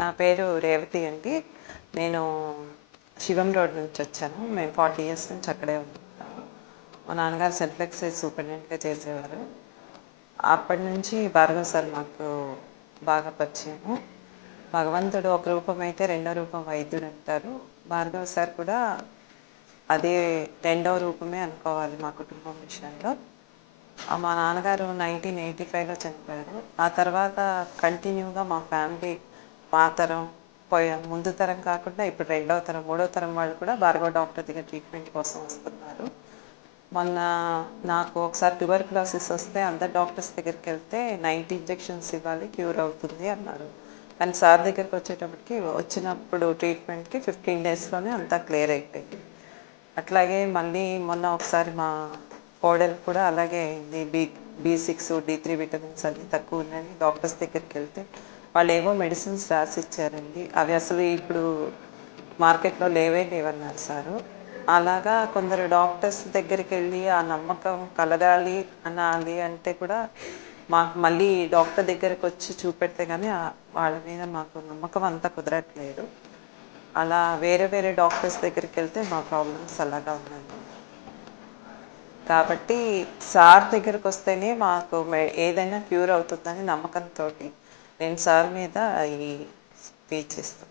నా పేరు రేవతి అండి. నేను శివం రోడ్ నుంచి వచ్చాను. మేము 40 ఇయర్స్ నుంచి అక్కడే ఉంటున్నాము. మా నాన్నగారు సెంట్రల్ ఎక్సైజ్ సూపరింటెండెంట్గా చేసేవారు. అప్పటి నుంచి భార్గవ్ సార్ మాకు బాగా పరిచయము. భగవంతుడు ఒక రూపం అయితే రెండో రూపం వైద్యుడు అంటారు. భార్గవ్ సార్ కూడా అదే రెండవ రూపమే అనుకోవాలి మా కుటుంబం విషయంలో. మా నాన్నగారు 1985లో చనిపోయారు. ఆ తర్వాత కంటిన్యూగా మా ఫ్యామిలీ మా తరం ముందు తరం కాకుండా ఇప్పుడు రెండవ తరం మూడవ తరం వాళ్ళు కూడా భార్గవ డాక్టర్ దగ్గర ట్రీట్మెంట్ కోసం వస్తున్నారు. మొన్న నాకు ఒకసారి ట్యూబర్క్యులోసిస్ వస్తే అందరు డాక్టర్స్ దగ్గరికి వెళ్తే 90 ఇంజెక్షన్స్ ఇవ్వాలి, క్యూర్ అవుతుంది అన్నారు. కానీ సార్ దగ్గరికి వచ్చేటప్పటికి వచ్చినప్పుడు ట్రీట్మెంట్కి 15 డేస్లోనే అంతా క్లియర్ అయిపోయింది. అట్లాగే మళ్ళీ మొన్న ఒకసారి మా కోడలు కూడా అలాగే అయింది. B6 D3 విటమిన్స్ అన్నీ తక్కువ ఉన్నాయని డాక్టర్స్ దగ్గరికి వెళ్తే వాళ్ళు ఏవో మెడిసిన్స్ రాసి ఇచ్చారండి. అవి అసలు ఇప్పుడు మార్కెట్లో లేవన్నారు సారు. అలాగా కొందరు డాక్టర్స్ దగ్గరికి వెళ్ళి ఆ నమ్మకం కలగాలి అనాలి అంటే కూడా మాకు మళ్ళీ డాక్టర్ దగ్గరకు వచ్చి చూపెడితే కానీ వాళ్ళ మీద మాకు నమ్మకం అంతా కుదరట్లేదు. అలా వేరే వేరే డాక్టర్స్ దగ్గరికి వెళ్తే మా ప్రాబ్లమ్స్ అలాగా ఉన్నాయి. కాబట్టి సార్ దగ్గరకు వస్తేనే మాకు ఏదైనా క్యూర్ అవుతుందని నమ్మకంతో నేను సార్ మీద ఈ స్పీచ్ ఇస్తాను.